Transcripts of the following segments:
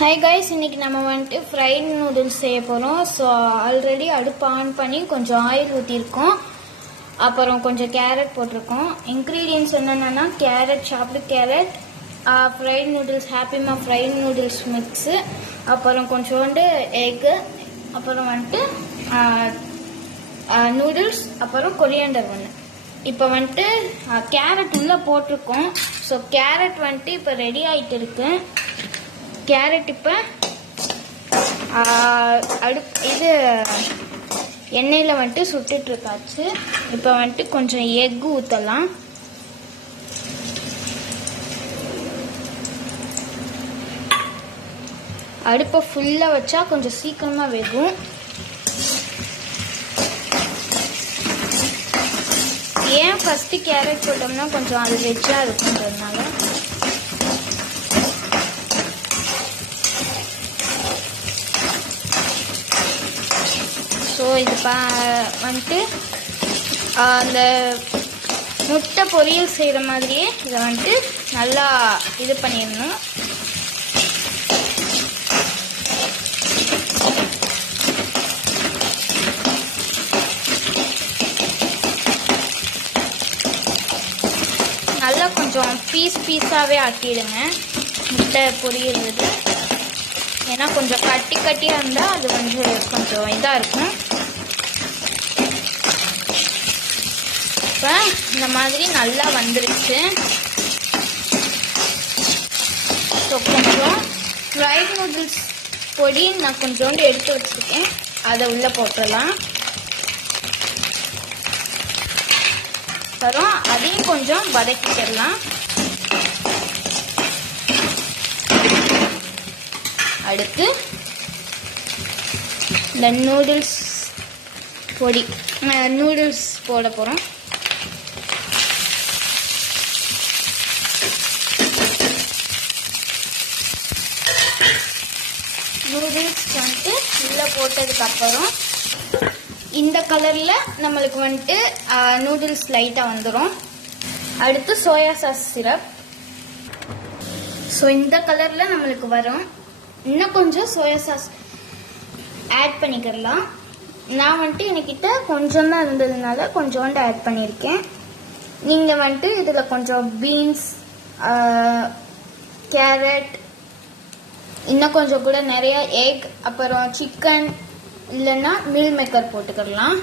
Hi guys, இன்னைக்கு நம்ம வந்துட்டு ஃப்ரைட் நூடுல்ஸ் செய்ய போகிறோம். ஸோ ஆல்ரெடி அடுப்பு ஆன் பண்ணி கொஞ்சம் ஆயில் ஊற்றிருக்கோம். அப்புறம் கொஞ்சம் கேரட் போட்டிருக்கோம். இன்க்ரீடியன்ஸ் என்னென்னா carrot, chopped carrot, fried noodles, ஹாப்பிமா ஃப்ரைட் நூடுல்ஸ் மிக்ஸு, அப்புறம் கொஞ்சோண்டு எக்கு, அப்புறம் வந்துட்டு நூடுல்ஸ், அப்புறம் கொரியாண்டர் ஒன்று. இப்போ வந்துட்டு கேரட் உள்ளே போட்டிருக்கோம். ஸோ கேரட் வந்துட்டு இப்போ ரெடி ஆகிட்டு இருக்கு. கேரட் இப்போ இது எண்ணெயில் வந்துட்டு சுட்டுட்டு இருக்காச்சு. இப்போ வந்துட்டு கொஞ்சம் எக் ஊற்றலாம். அடுப்பை ஃபுல்லாக வச்சா கொஞ்சம் சீக்கிரமாக வேகும். ஏன் ஃபஸ்ட்டு கேரட் போட்டோம்னா கொஞ்சம் அது வெஜ்ஜாக இருக்குன்றதுனால. ஸோ இது வந்துட்டு அந்த முட்டை பொரியல் செய்கிற மாதிரியே இதை வந்துட்டு நல்லா இது பண்ணிடணும். நல்லா கொஞ்சம் பீஸாகவே ஆக்கிடுங்க முட்டை பொரியல் இது. ஏன்னா கொஞ்சம் கட்டியாக இருந்தால் அது வந்து கொஞ்சம் இதாக இருக்கும். இப்போ இந்த மாதிரி நல்லா வந்துருச்சு. ஸோ கொஞ்சம் ஃப்ரைட் நூடுல்ஸ் பொடி நான் கொஞ்சோண்டு எடுத்து வச்சுருக்கேன், அதை உள்ளே போட்டுடலாம். அப்புறம் அதையும் கொஞ்சம் வதக்கிடலாம். அடுத்து இந்த நூடுல்ஸ் பொடி நூடுல்ஸ் போட போகிறோம். நூடுல்ஸ் வந்துட்டு உள்ளே போட்டதுக்கப்புறம் இந்த கலரில் நம்மளுக்கு வந்துட்டு நூடுல்ஸ் லைட்டாக வந்துடும். அடுத்து சோயா சாஸ் சிரப். ஸோ இந்த கலரில் நம்மளுக்கு வரும். இன்னும் கொஞ்சம் சோயா சாஸ் ஆட் பண்ணிக்கலாம். நான் வந்துட்டு என்கிட்ட கொஞ்சம் தான் இருந்ததுனால கொஞ்சோண்டு ஆட் பண்ணியிருக்கேன். நீங்கள் வந்துட்டு இதில் கொஞ்சம் பீன்ஸ், கேரட், இன்னும் கொஞ்சம் கூட நிறைய எக், அப்புறம் சிக்கன் இல்லைன்னா மீல் மேக்கர் போட்டுக்கலாம்.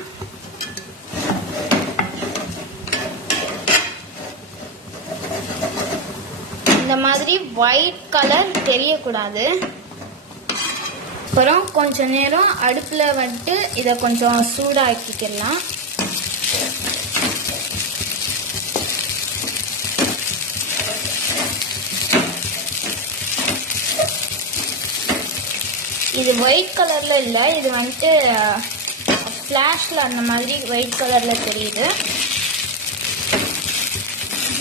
இந்த மாதிரி ஒயிட் கலர் தெரியக்கூடாது. அப்புறம் கொஞ்ச நேரம் அடுப்பில் வந்துட்டு இதை கொஞ்சம் சூடாக்கிக்கலாம். இது ஒயிட் கலரில் இல்லை, இது வந்துட்டு ஃப்ளாஷில் அந்த மாதிரி ஒயிட் கலரில் தெரியுது.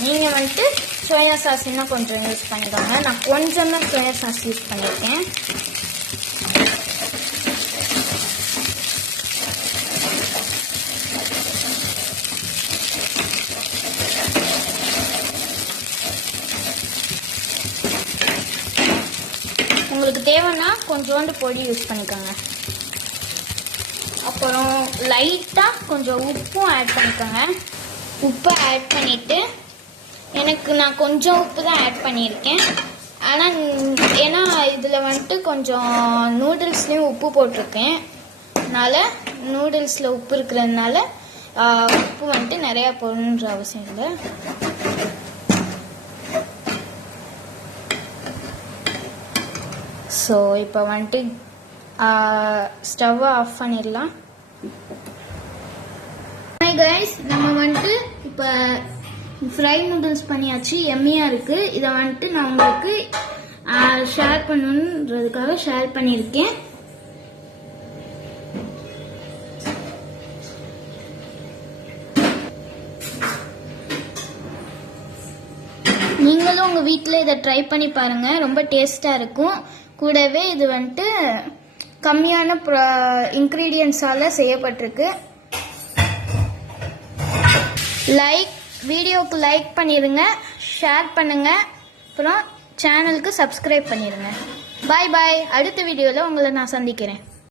நீங்கள் வந்துட்டு சோயா சாஸ் இன்னும் கொஞ்சம் யூஸ் பண்ணிக்கோங்க. நான் கொஞ்சம் தான் சோயா சாஸ் யூஸ் பண்ணியிருக்கேன். உங்களுக்கு தேவைன்னா கொஞ்சோண்டு பொடி யூஸ் பண்ணிக்கோங்க. அப்புறம் லைட்டாக கொஞ்சம் உப்பும் ஆட் பண்ணிக்கோங்க. உப்பை ஆட் பண்ணிவிட்டு நான் கொஞ்சம் உப்பு தான் ஆட் பண்ணியிருக்கேன். ஆனால் ஏன்னா இதில் வந்துட்டு கொஞ்சம் நூடுல்ஸ்லேயும் உப்பு போட்டிருக்கேன். அதனால் நூடுல்ஸில் உப்பு இருக்கிறதுனால உப்பு வந்துட்டு நிறையா போடணுன்ற அவசியம் இல்லை. ஸோ இப்போ வந்துட்டு ஸ்டவ்வை ஆஃப் பண்ணிடலாம். ஹாய் கைஸ், நம்ம வந்துட்டு இப்போ ஃப்ரைட் நூடுல்ஸ் பண்ணியாச்சு. எம்மியாக இருக்குது. இதை வந்துட்டு நான் உங்களுக்கு ஷேர் பண்ணணுன்றதுக்காக ஷேர் பண்ணியிருக்கேன். நீங்களும் உங்கள் வீட்டில் இதை ட்ரை பண்ணி பாருங்கள். ரொம்ப டேஸ்ட்டாக இருக்கும். கூடவே இது வந்துட்டு கம்மியான இன்க்ரீடியன்ஸால் செய்யப்பட்டிருக்கு. வீடியோக்கு லைக் பண்ணிடுங்க, ஷேர் பண்ணுங்கள், அப்புறம் சேனலுக்கு சப்ஸ்கிரைப் பண்ணிடுங்க. பாய் பாய். அடுத்த வீடியோவில் உங்களை நான் சந்திக்கிறேன்.